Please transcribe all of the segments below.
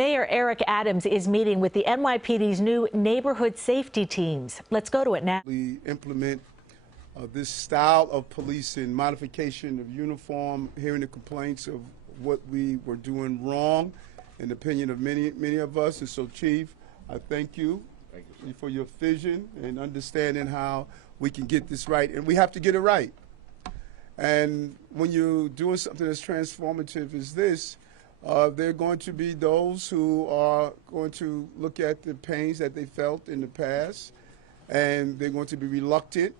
Mayor Eric Adams is meeting with the NYPD's new neighborhood safety teams. Let's go to it now. We implement this style of policing, modification of uniform, hearing the complaints of what we were doing wrong, in the opinion of many of us. And so, Chief, I thank you for your vision and understanding how we can get this right. And we have to get it right. And when you're doing something as transformative as this, there are going to be those who are going to look at the pains that they felt in the past, and they're going to be reluctant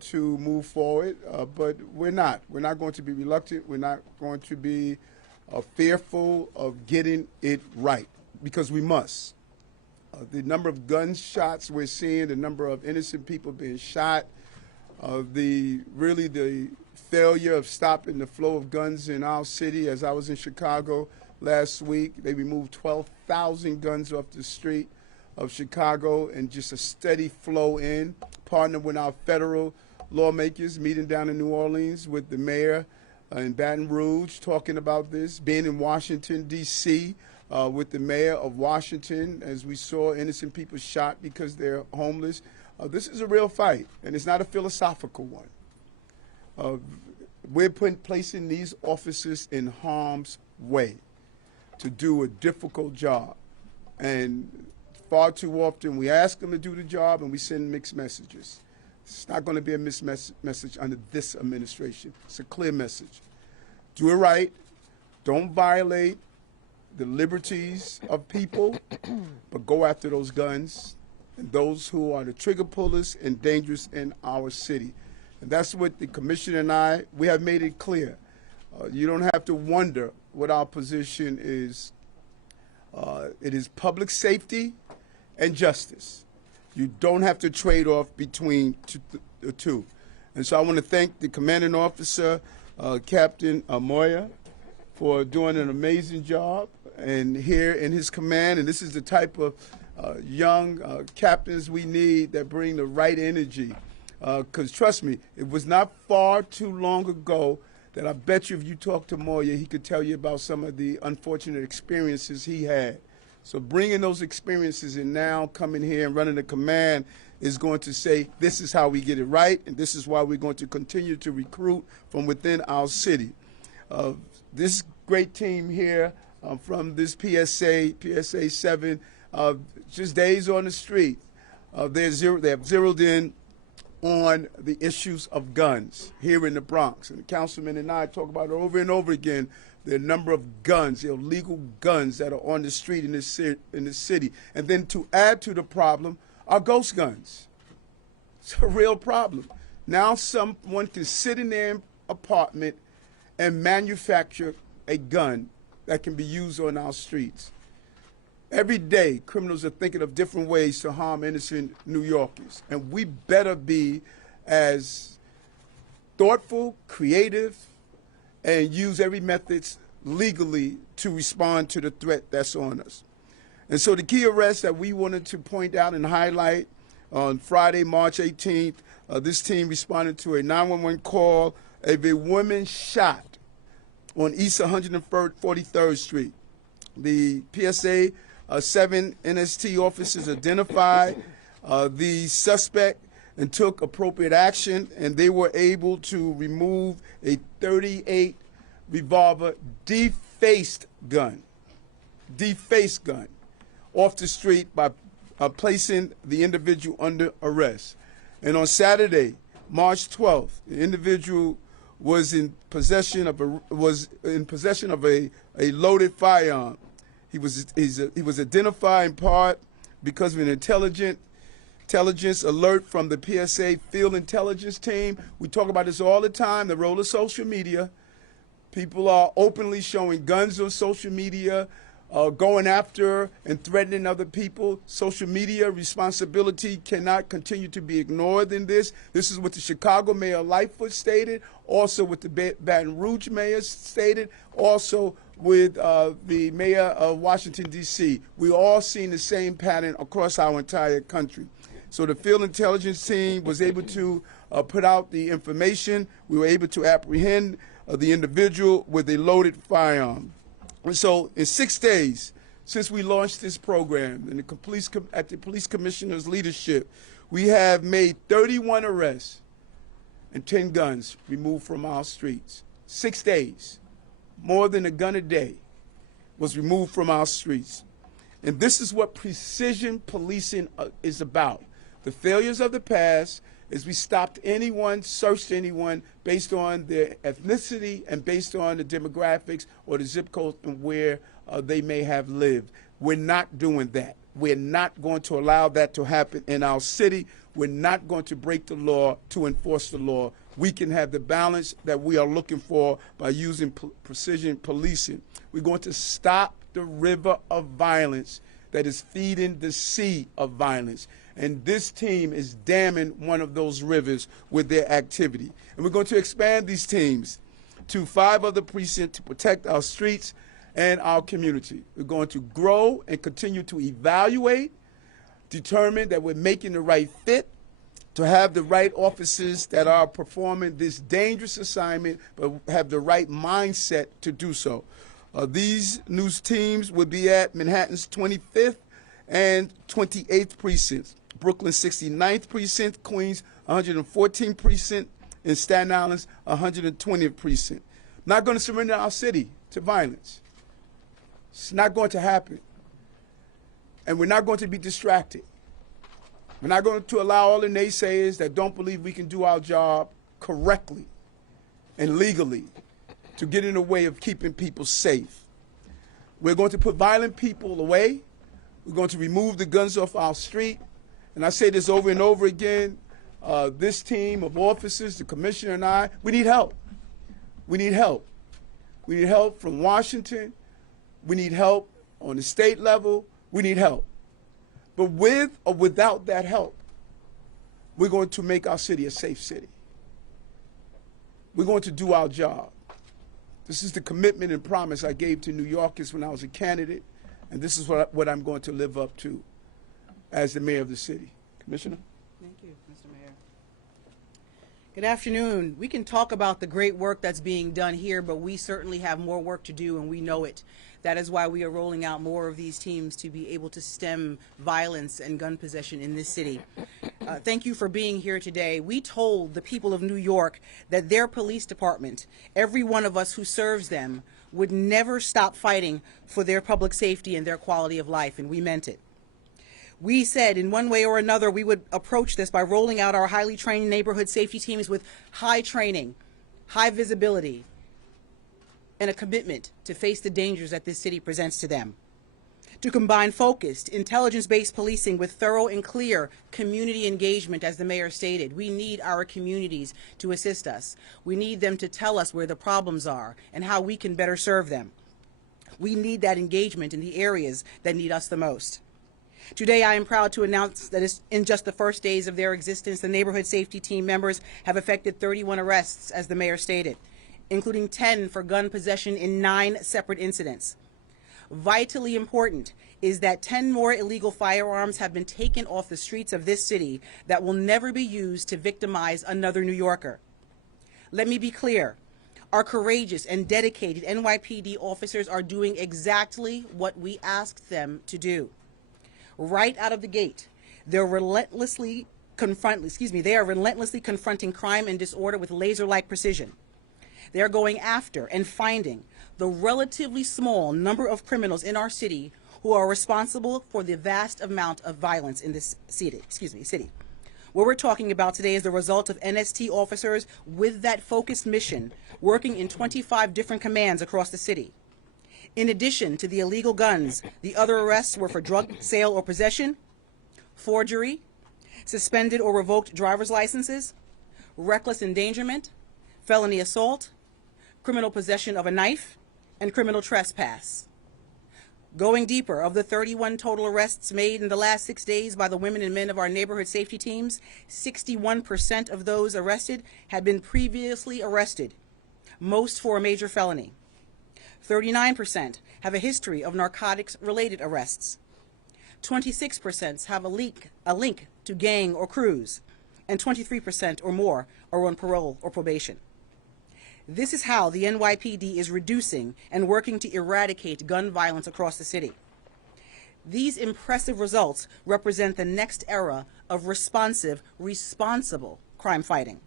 to move forward. But we're not. We're not going to be reluctant. We're not going to be fearful of getting it right, because we must. The number of gunshots we're seeing, the number of innocent people being shot, the failure of stopping the flow of guns in our city. As I was in Chicago last week, they removed 12,000 guns off the street of Chicago, and just a steady flow in. Partnered with our federal lawmakers, meeting down in New Orleans with the mayor in Baton Rouge, talking about this. Being in Washington, D.C., with the mayor of Washington, as we saw innocent people shot because they're homeless. This is a real fight, and it's not a philosophical one. We're placing these officers in harm's way to do a difficult job. And far too often we ask them to do the job and we send mixed messages. It's not going to be a mixed message under this administration. It's a clear message. Do it right. Don't violate the liberties of people, but go after those guns and those who are the trigger pullers and dangerous in our city. And that's what the commissioner and we have made it clear. You don't have to wonder what our position is. It is public safety and justice. You don't have to trade off between the two. And so I want to thank the commanding officer, Captain Moya, for doing an amazing job and here in his command. And this is the type of young captains we need that bring the right energy. Because trust me, it was not far too long ago that I bet you if you talk to Moya, he could tell you about some of the unfortunate experiences he had. So bringing those experiences and now coming here and running the command is going to say, this is how we get it right, and this is why we're going to continue to recruit from within our city. This great team here from this PSA 7, just days on the street, they have zeroed in on the issues of guns here in the Bronx. And the councilman and I talk about it over and over again, the number of guns, illegal guns that are on the street in this city. And then to add to the problem are ghost guns. It's a real problem. Now someone can sit in their apartment and manufacture a gun that can be used on our streets. Every day, criminals are thinking of different ways to harm innocent New Yorkers. And we better be as thoughtful, creative, and use every method legally to respond to the threat that's on us. And so the key arrests that we wanted to point out and highlight on Friday, March 18th, this team responded to a 911 call of a woman shot on East 143rd Street. The PSA 7 NST officers identified the suspect and took appropriate action, and they were able to remove a .38 revolver defaced gun off the street by placing the individual under arrest. And on Saturday, March 12th, the individual was in possession of a loaded firearm. He was identified in part because of an intelligence alert from the PSA Field Intelligence Team. We talk about this all the time, the role of social media. People are openly showing guns on social media, going after and threatening other people. Social media responsibility cannot continue to be ignored in this. This is what the Chicago Mayor Lightfoot stated, also what the Baton Rouge Mayor stated, also with the Mayor of Washington, D.C. We all seen the same pattern across our entire country. So the Field Intelligence Team was able to put out the information. We were able to apprehend the individual with a loaded firearm. And so in 6 days, since we launched this program and at the police commissioner's leadership, we have made 31 arrests and 10 guns removed from our streets. 6 days, more than a gun a day was removed from our streets. And this is what precision policing is about. The failures of the past is we stopped anyone, searched anyone based on their ethnicity and based on the demographics or the zip code and where they may have lived. We're not doing that. We're not going to allow that to happen in our city. We're not going to break the law to enforce the law. We can have the balance that we are looking for by using precision policing. We're going to stop the river of violence that is feeding the sea of violence. And this team is damming one of those rivers with their activity. And we're going to expand these teams to 5 other precincts to protect our streets and our community. We're going to grow and continue to evaluate, determine that we're making the right fit, to have the right officers that are performing this dangerous assignment, but have the right mindset to do so. These new teams will be at Manhattan's 25th and 28th precincts, Brooklyn's 69th precinct, Queens 114th precinct, and Staten Island's 120th precinct. Not going to surrender our city to violence. It's not going to happen. And we're not going to be distracted. We're not going to allow all the naysayers that don't believe we can do our job correctly and legally to get in the way of keeping people safe. We're going to put violent people away. We're going to remove the guns off our street. And I say this over and over again, this team of officers, the commissioner and I, we need help. We need help. We need help from Washington. We need help on the state level. We need help. But with or without that help, we're going to make our city a safe city. We're going to do our job. This is the commitment and promise I gave to New Yorkers when I was a candidate, and this is what I'm going to live up to as the mayor of the city. Commissioner? Thank you, Mr. Mayor. Good afternoon. We can talk about the great work that's being done here, but we certainly have more work to do, and we know it. That is why we are rolling out more of these teams to be able to stem violence and gun possession in this city. Thank you for being here today. We told the people of New York that their police department, every one of us who serves them, would never stop fighting for their public safety and their quality of life, and we meant it. We said in one way or another we would approach this by rolling out our highly trained neighborhood safety teams with high training, high visibility, and a commitment to face the dangers that this city presents to them. To combine focused, intelligence-based policing with thorough and clear community engagement, as the mayor stated. We need our communities to assist us. We need them to tell us where the problems are and how we can better serve them. We need that engagement in the areas that need us the most. Today, I am proud to announce that in just the first days of their existence, the neighborhood safety team members have effected 31 arrests, as the mayor stated, including 10 for gun possession in 9 separate incidents. Vitally important is that 10 more illegal firearms have been taken off the streets of this city that will never be used to victimize another New Yorker. Let me be clear. Our courageous and dedicated NYPD officers are doing exactly what we asked them to do. Right out of the gate, they are relentlessly confronting crime and disorder with laser-like precision. They are going after and finding the relatively small number of criminals in our city who are responsible for the vast amount of violence in this city. What we're talking about today is the result of NST officers with that focused mission working in 25 different commands across the city. In addition to the illegal guns, the other arrests were for drug sale or possession, forgery, suspended or revoked driver's licenses, reckless endangerment, felony assault, criminal possession of a knife, and criminal trespass. Going deeper, of the 31 total arrests made in the last 6 days by the women and men of our neighborhood safety teams, 61% of those arrested had been previously arrested, most for a major felony. 39% have a history of narcotics-related arrests. 26% have a link to gang or crews, and 23% or more are on parole or probation. This is how the NYPD is reducing and working to eradicate gun violence across the city. These impressive results represent the next era of responsive, responsible crime fighting,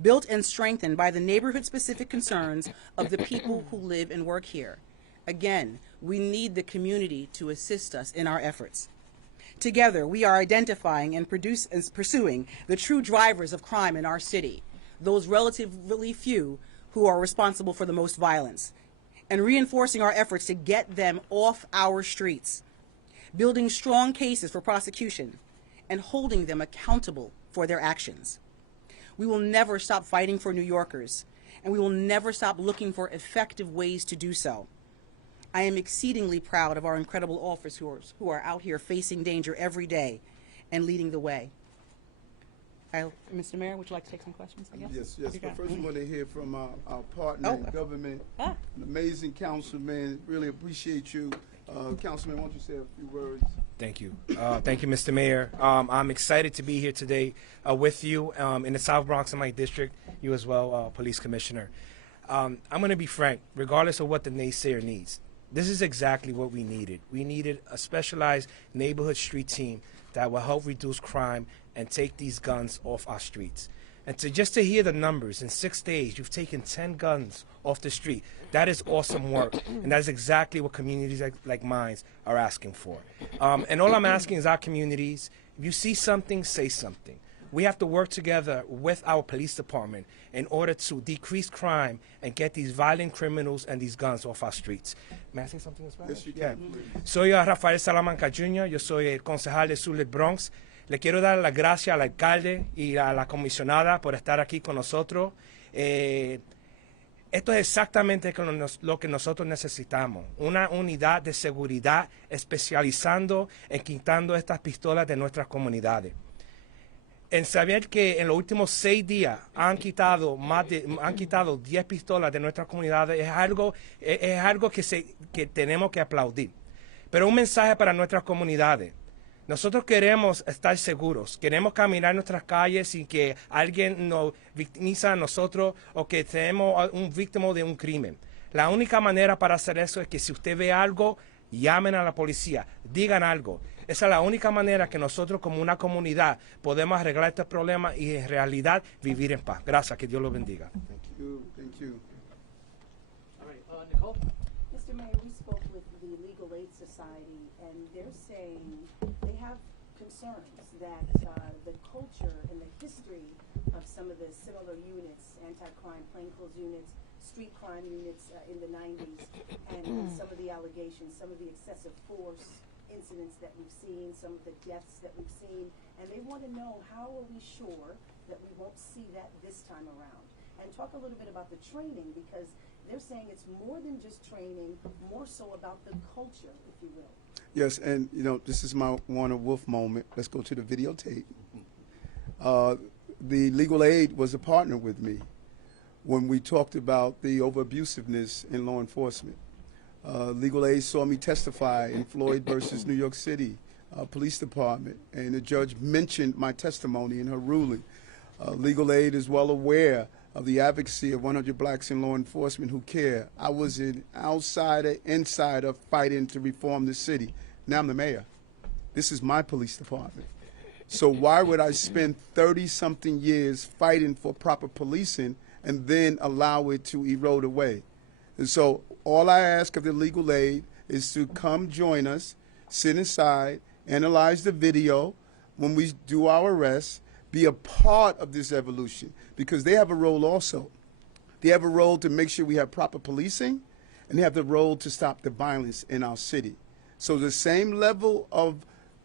built and strengthened by the neighborhood-specific concerns of the people who live and work here. Again, we need the community to assist us in our efforts. Together, we are identifying and pursuing the true drivers of crime in our city, those relatively few who are responsible for the most violence, and reinforcing our efforts to get them off our streets, building strong cases for prosecution, and holding them accountable for their actions. We will never stop fighting for New Yorkers, and we will never stop looking for effective ways to do so. I am exceedingly proud of our incredible officers who are out here facing danger every day and leading the way. Mr. Mayor, would you like to take some questions, I guess? Yes. But first, we want to hear from our partner in government, an amazing councilman. Really appreciate you. Councilman, why don't you say a few words? Thank you. Thank you, Mr. Mayor. I'm excited to be here today with you in the South Bronx, in my district, you as well, Police Commissioner. I'm going to be frank, regardless of what the naysayer needs. This is exactly what we needed. We needed a specialized neighborhood street team that will help reduce crime and take these guns off our streets. And just to hear the numbers, in 6 days, you've taken 10 guns off the street. That is awesome work, and that is exactly what communities like mine are asking for. And all I'm asking is our communities, if you see something, say something. We have to work together with our police department in order to decrease crime and get these violent criminals and these guns off our streets. May I say something as well? Yes, you can. Soy Rafael Salamanca Jr., yo soy el concejal de Sur del Bronx. Le quiero dar las gracias al alcalde y a la comisionada por estar aquí con nosotros. Esto es exactamente lo que nosotros necesitamos, una unidad de seguridad especializando en quitando estas pistolas de nuestras comunidades. En saber que en los últimos 6 días han quitado 10 pistolas de nuestras comunidades es algo que tenemos que aplaudir. Pero un mensaje para nuestras comunidades. Nosotros queremos estar seguros, queremos caminar nuestras calles sin que alguien nos victimiza a nosotros o que tenemos un víctima de un crimen. La única manera para hacer eso es que si usted ve algo, llamen a la policía, digan algo. Esa es la única manera que nosotros como una comunidad podemos arreglar este problema y en realidad vivir en paz. Gracias, que Dios los bendiga. Thank you. All right, Nicole? Mr. Mayor, we spoke with the Legal Aid Society, and they're saying they have concerns that the culture and the history of some of the similar units, anti-crime plainclothes units, street crime units in the 90s, and some of the allegations, some of the excessive force incidents that we've seen, some of the deaths that we've seen, and they want to know how are we sure that we won't see that this time around. And talk a little bit about the training, because they're saying it's more than just training, more so about the culture, if you will. Yes, and this is my Warner Wolf moment. Let's go to the videotape. The legal aid was a partner with me when we talked about the over-abusiveness in law enforcement. Legal aid saw me testify in Floyd versus New York City Police Department, and the judge mentioned my testimony in her ruling. Legal aid is well aware of the advocacy of 100 blacks in law enforcement who care. I was an outsider, insider fighting to reform the city. Now I'm the mayor. This is my police department. So why would I spend 30-something years fighting for proper policing and then allow it to erode away? And so all I ask of the legal aid is to come join us, sit inside, analyze the video when we do our arrests, be a part of this evolution, because they have a role also. They have a role to make sure we have proper policing, and they have the role to stop the violence in our city. So the same level of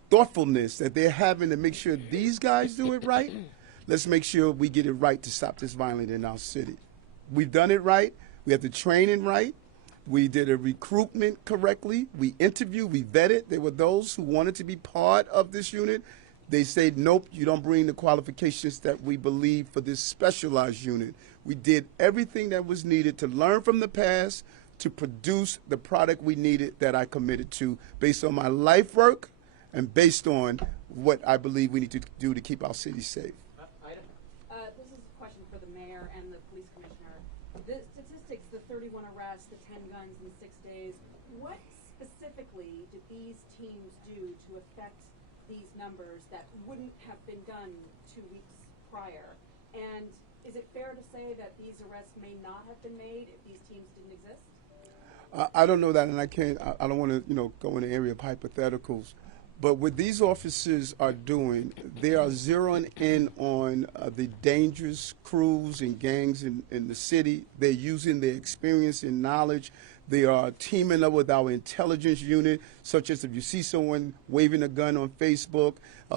thoughtfulness that they're having to make sure these guys do it right, let's make sure we get it right to stop this violence in our city. We've done it right. We have the training right. We did a recruitment correctly. We interviewed, we vetted. There were those who wanted to be part of this unit. They said, nope, you don't bring the qualifications that we believe for this specialized unit. We did everything that was needed to learn from the past to produce the product we needed that I committed to based on my life work and based on what I believe we need to do to keep our city safe. This is a question for the mayor and the police commissioner. The statistics, the 31 arrests, the 10 guns in 6 days, what specifically did these teams do to affect these numbers that wouldn't have been done 2 weeks prior? And is it fair to say that these arrests may not have been made if these teams didn't exist? I don't know that, and I don't want to, go in the area of hypotheticals. But what these officers are doing, they are zeroing in on the dangerous crews and gangs in the city. They're using their experience and knowledge. They are teaming up with our intelligence unit, such as if you see someone waving a gun on Facebook,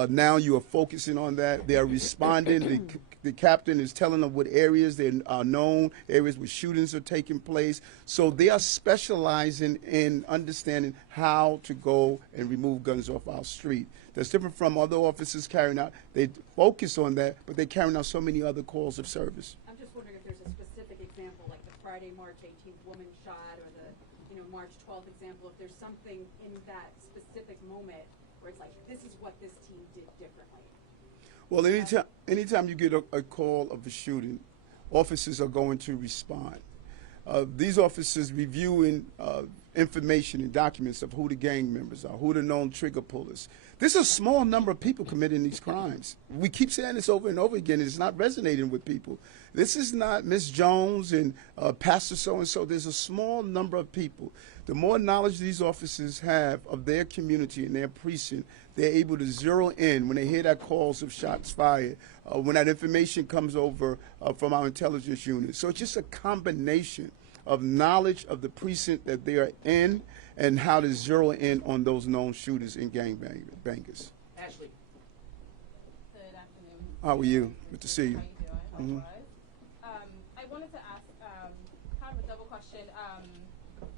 now you are focusing on that. They are responding. The captain is telling them what areas they are known, areas where shootings are taking place. So they are specializing in understanding how to go and remove guns off our street. That's different from other officers carrying out. They focus on that, but they're carrying out so many other calls of service. I'm just wondering if there's a specific example, like the Friday, March 18th woman shot, or the March 12th example, if there's something in that specific moment where it's like, this is what this team did differently. Well, anytime you get a call of a shooting, officers are going to respond. These officers reviewing information and documents of who the gang members are, who the known trigger pullers. There's a small number of people committing these crimes. We keep saying this over and over again. It's not resonating with people. This is not Miss Jones and Pastor so-and-so. There's a small number of people. The more knowledge these officers have of their community and their precinct, they're able to zero in when they hear that calls of shots fired, when that information comes over from our intelligence unit. So it's just a combination of knowledge of the precinct that they are in and how to zero in on those known shooters and gang bangers. Ashley. Good afternoon. How are you? Good to see you. How you doing? I wanted to ask kind of a double question.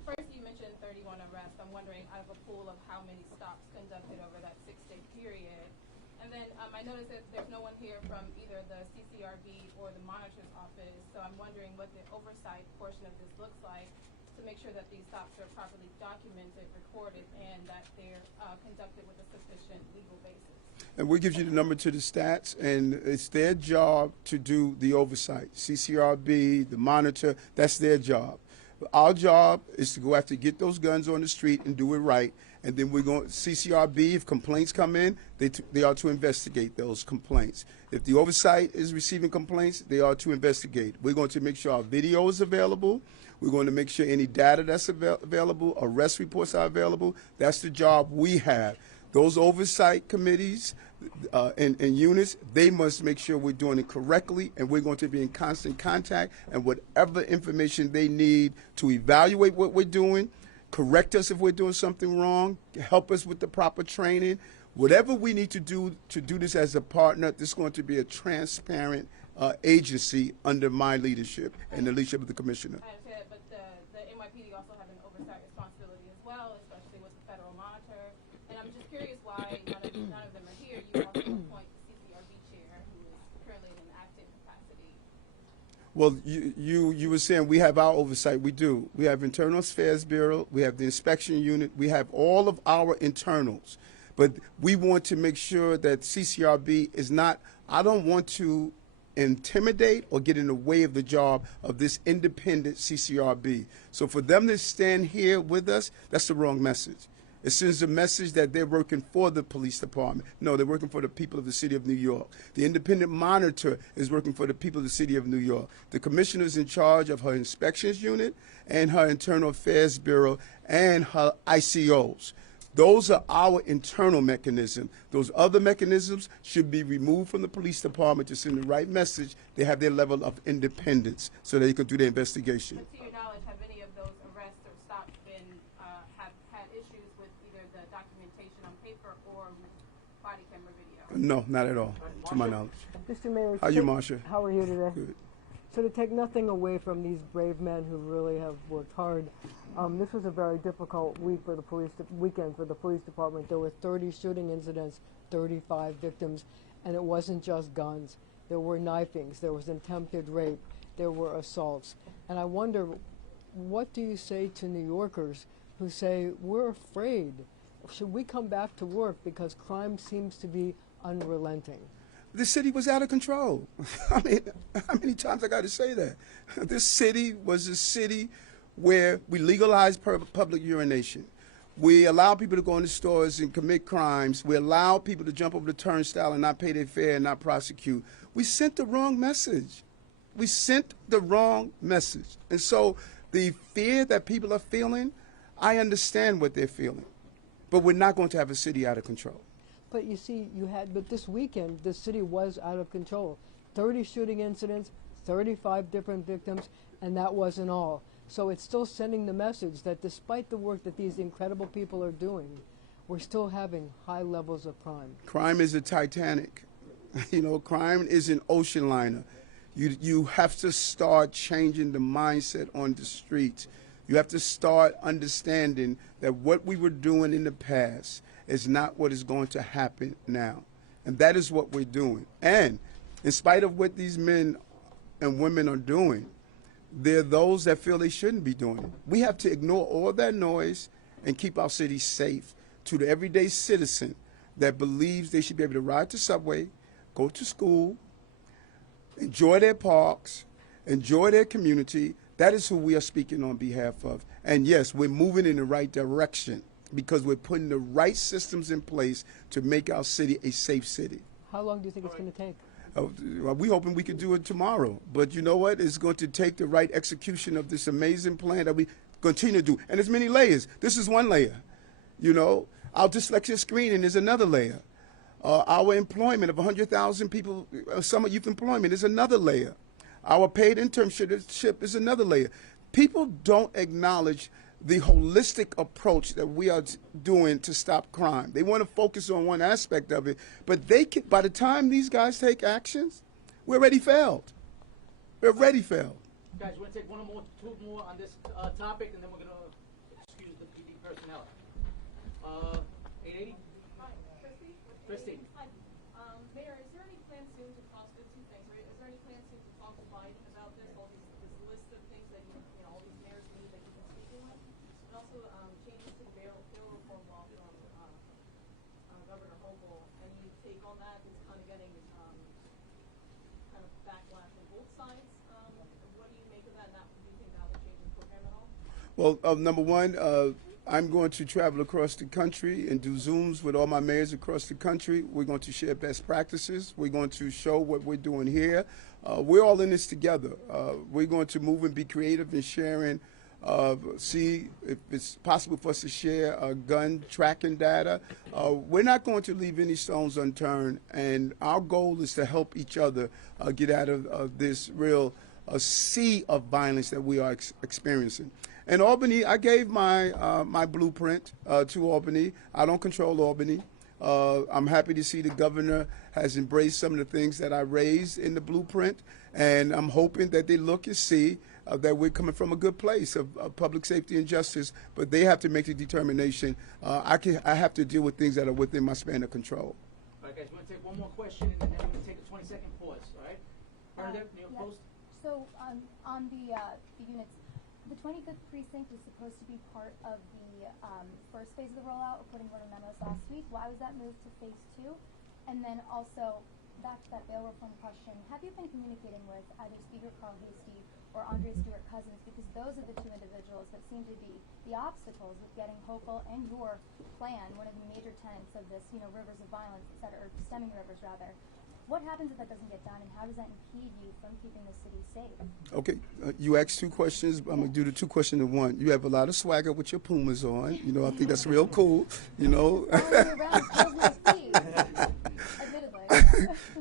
First, you mentioned 31 arrests. I'm wondering, out of a pool of how many stops conducted over that 6-day period. And then I noticed that there's no one here from either the CCRB or the monitor's office, so I'm wondering what the oversight portion of this looks like to make sure that these stops are properly documented, recorded, and that they're conducted with a sufficient legal basis. And we give you the number to the stats, and it's their job to do the oversight. CCRB, the monitor, that's their job. Our job is to go after, get those guns on the street and do it right. And then we're going, CCRB, if complaints come in, they are to investigate those complaints. If the oversight is receiving complaints, they are to investigate. We're going to make sure our video is available. We're going to make sure any data that's available, arrest reports are available. That's the job we have. Those oversight committees and units, they must make sure we're doing it correctly, and we're going to be in constant contact, and whatever information they need to evaluate what we're doing, correct us if we're doing something wrong, help us with the proper training. Whatever we need to do this as a partner, this is going to be a transparent agency under my leadership and the leadership of the commissioner. I understand, but the NYPD also have an oversight responsibility as well, especially with the federal monitor. And I'm just curious why none of them are here. You also appoint the CCRB chair, who is currently in an active capacity. Well, you were saying we have our oversight. We do. We have Internal Affairs Bureau. We have the inspection unit. We have all of our internals. But we want to make sure that CCRB is not, I don't want to intimidate or get in the way of the job of this independent CCRB. So for them to stand here with us, that's the wrong message. It sends a message that they're working for the police department. No, they're working for the people of the city of New York. The independent monitor is working for the people of the city of New York. The commissioner is in charge of her inspections unit and her Internal Affairs Bureau and her ICOs. Those are our internal mechanisms. Those other mechanisms should be removed from the police department to send the right message. They have their level of independence so they can do their investigation. But to your knowledge, have any of those arrests or stops been have had issues with either the documentation on paper or with body camera video? No, not at all, to my knowledge. Mr. Mayor, How are you, Marsha? How are you today? Good. So to take nothing away from these brave men who really have worked hard, this was a very difficult weekend for the police department. There were 30 shooting incidents, 35 victims, and it wasn't just guns. There were knifings, there was attempted rape, there were assaults. And I wonder, what do you say to New Yorkers who say, we're afraid? Should we come back to work because crime seems to be unrelenting? The city was out of control. I mean, how many times I got to say that? This city was a city where we legalized public urination. We allow people to go into stores and commit crimes. We allow people to jump over the turnstile and not pay their fare and not prosecute. We sent the wrong message. We sent the wrong message. And so the fear that people are feeling, I understand what they're feeling. But we're not going to have a city out of control. But you see, but this weekend, the city was out of control. 30 shooting incidents, 35 different victims, and that wasn't all. So it's still sending the message that despite the work that these incredible people are doing, we're still having high levels of crime. Crime is a Titanic. You know, crime is an ocean liner. You have to start changing the mindset on the streets. You have to start understanding that what we were doing in the past is not what is going to happen now. And that is what we're doing. And in spite of what these men and women are doing, there are those that feel they shouldn't be doing it. We have to ignore all that noise and keep our city safe to the everyday citizen that believes they should be able to ride the subway, go to school, enjoy their parks, enjoy their community. That is who we are speaking on behalf of. And yes, we're moving in the right direction because we're putting the right systems in place to make our city a safe city. How long do you think it's going to take? We're hoping we can do it tomorrow. But you know what? It's going to take the right execution of this amazing plan that we continue to do. And there's many layers. This is one layer. You know, our dyslexia screening is another layer. Our employment of 100,000 people, summer youth employment is another layer. Our paid internship is another layer. People don't acknowledge the holistic approach that we are doing to stop crime. They want to focus on one aspect of it, but by the time these guys take actions, we're already failed. We're already failed. Guys, we're going to take two more on this topic, and then we're going to excuse the PD personnel. 880? Hi, Christy. Hi. Mayor, is there any plan soon to talk to two things, right? Is there any plan soon to talk to Biden about this, this list of things that all these mayors need that you've been speaking with? And also changes to the bail reform law from Governor Hochul. Any take on that? It's kind of getting kind of backlash on both sides. What do you make of that? Do you think that will change the program at all? Well, number one, I'm going to travel across the country and do Zooms with all my mayors across the country. We're going to share best practices. We're going to show what we're doing here. We're all in this together. We're going to move and be creative in sharing, see if it's possible for us to share gun tracking data. We're not going to leave any stones unturned, and our goal is to help each other get out of this real sea of violence that we are experiencing. In Albany, I gave my my blueprint to Albany. I don't control Albany. I'm happy to see the governor has embraced some of the things that I raised in the blueprint, and I'm hoping that they look and see that we're coming from a good place of public safety and justice, but they have to make the determination. I have to deal with things that are within my span of control. All right, guys, we're going to take one more question, and then we're going to take a 20-second pause, all right? Bernadette, New York Post? So on the units, the 25th precinct was supposed to be part of the first phase of the rollout, according to the memos last week. Why was that moved to phase 2? And then also, back to that bail reform question, have you been communicating with either Speaker Carl Hastie or Andre Stewart Cousins? Because those are the two individuals that seem to be the obstacles with getting Hochul and your plan, one of the major tenets of this, rivers of violence, et cetera, or stemming rivers rather. What happens if that doesn't get done, and how does that impede you from keeping the city safe? Okay, you asked two questions. I'm going to do the two questions in one. You have a lot of swagger with your Pumas on. I think that's real cool,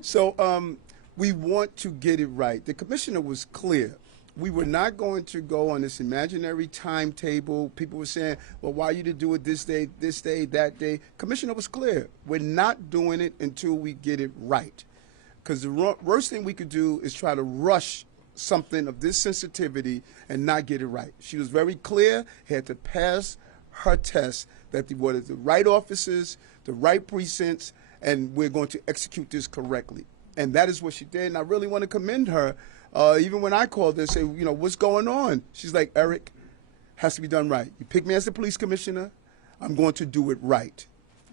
So we want to get it right. The commissioner was clear. We were not going to go on this imaginary timetable. People were saying, well, why you to do it this day, that day? Commissioner was clear. We're not doing it until we get it right. Because the worst thing we could do is try to rush something of this sensitivity and not get it right. She was very clear, had to pass her test that they wanted the right officers, the right precincts, and we're going to execute this correctly. And that is what she did. And I really want to commend her. Even when I called her and say, what's going on? She's like, Eric, has to be done right. You pick me as the police commissioner, I'm going to do it right.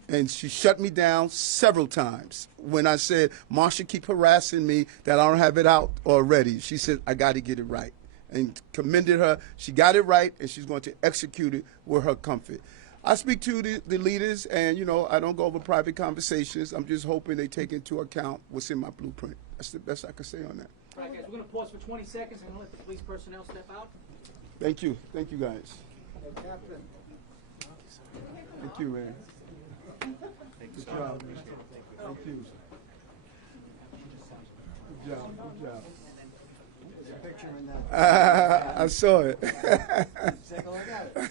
And she shut me down several times when I said, Marsha, keep harassing me that I don't have it out already. She said, I got to get it right. And commended her. She got it right, and she's going to execute it with her comfort. I speak to the leaders, and, you know, I don't go over private conversations. I'm just hoping they take into account what's in my blueprint. That's the best I can say on that. All right, guys, we're going to pause for 20 seconds and let the police personnel step out. Thank you. Thank you, guys. Thank you, man. Good job, man. Thank you. Good job. Good job. I saw it.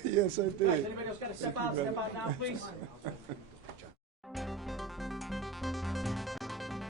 Yes, I did. Guys, anybody else got to step out? Step out now, please.